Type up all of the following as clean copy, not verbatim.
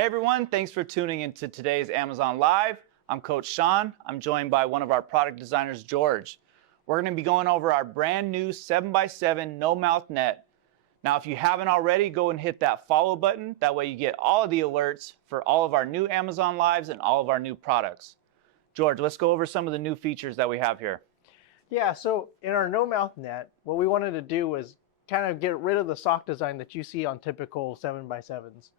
Hey everyone, thanks for tuning into today's Amazon Live. I'm Coach Sean. I'm joined by one of our product designers, George. We're going to be going over our brand new 7x7 no-mouth net. Now, if you haven't already, go and hit that follow button. That way you get all of the alerts for all of our new Amazon Lives and all of our new products. George, let's go over some of the new features that we have here. Yeah, so in our no-mouth net, what we wanted to do was kind of get rid of the sock design that you see on typical 7x7s.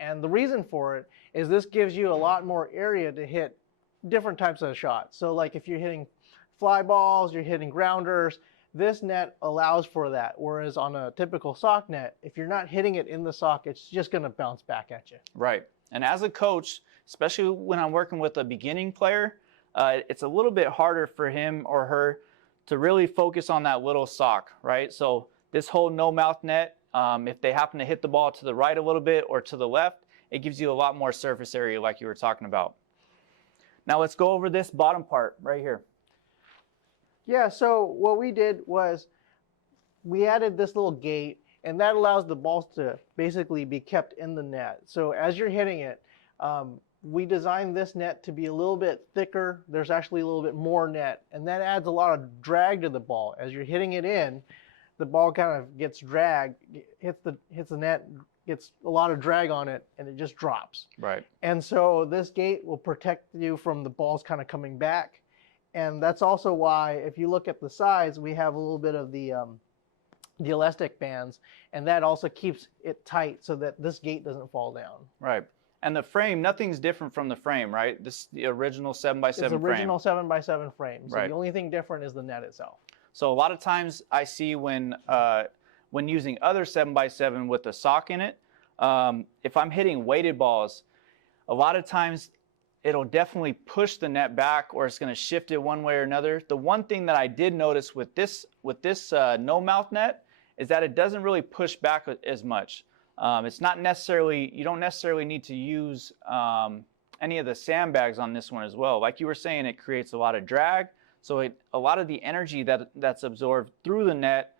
And the reason for it is this gives you a lot more area to hit different types of shots. So like if you're hitting fly balls, you're hitting grounders, this net allows for that. Whereas on a typical sock net, if you're not hitting it in the sock, it's just going to bounce back at you. Right. And as a coach, especially when I'm working with a beginning player, it's a little bit harder for him or her to really focus on that little sock, right? So this whole no-mouth net, if they happen to hit the ball to the right a little bit or to the left, it gives you a lot more surface area like you were talking about. Now let's go over this bottom part right here. Yeah, so what we did was we added this little gate, and that allows the balls to basically be kept in the net. So as you're hitting it, we designed this net to be a little bit thicker. There's actually a little bit more net, and that adds a lot of drag to the ball. As you're hitting it in, the ball kind of gets dragged, hits the net, gets a lot of drag on it, and it just drops. Right. And so this gate will protect you from the balls kind of coming back. And that's also why, if you look at the sides, we have a little bit of the elastic bands, and that also keeps it tight so that this gate doesn't fall down. Right. And the frame, nothing's different from the frame, right? This is the original 7x7 frame. It's original 7x7 frame. So right. The only thing different is the net itself. So a lot of times I see when using other 7x7 with a sock in it, if I'm hitting weighted balls, a lot of times it'll definitely push the net back, or it's going to shift it one way or another. The one thing that I did notice with this no-mouth net is that it doesn't really push back as much. It's not necessarily, you don't necessarily need to use any of the sandbags on this one as well. Like you were saying, it creates a lot of drag. So a lot of the energy that's absorbed through the net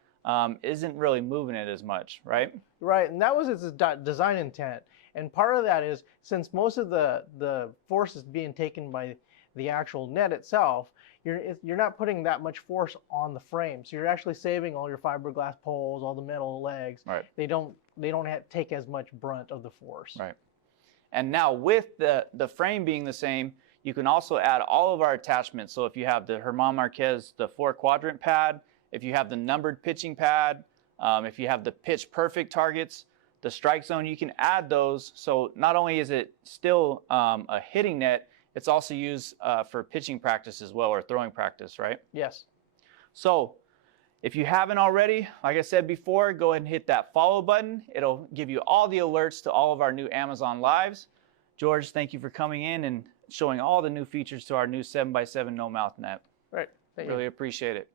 isn't really moving it as much, right? Right, and that was its design intent. And part of that is, since most of the force is being taken by the actual net itself, you're not putting that much force on the frame. So you're actually saving all your fiberglass poles, all the metal legs. Right. They don't have to take as much brunt of the force. Right. And now with the frame being the same, you can also add all of our attachments. So if you have the Herman Marquez, the 4-quadrant pad, if you have the numbered pitching pad, if you have the pitch perfect targets, the strike zone, you can add those. So not only is it still a hitting net, it's also used for pitching practice as well, or throwing practice, right? Yes. So if you haven't already, like I said before, go ahead and hit that follow button. It'll give you all the alerts to all of our new Amazon Lives. George, thank you for coming in and showing all the new features to our new 7x7 no-mouth net. Right. Thank you. Really appreciate it.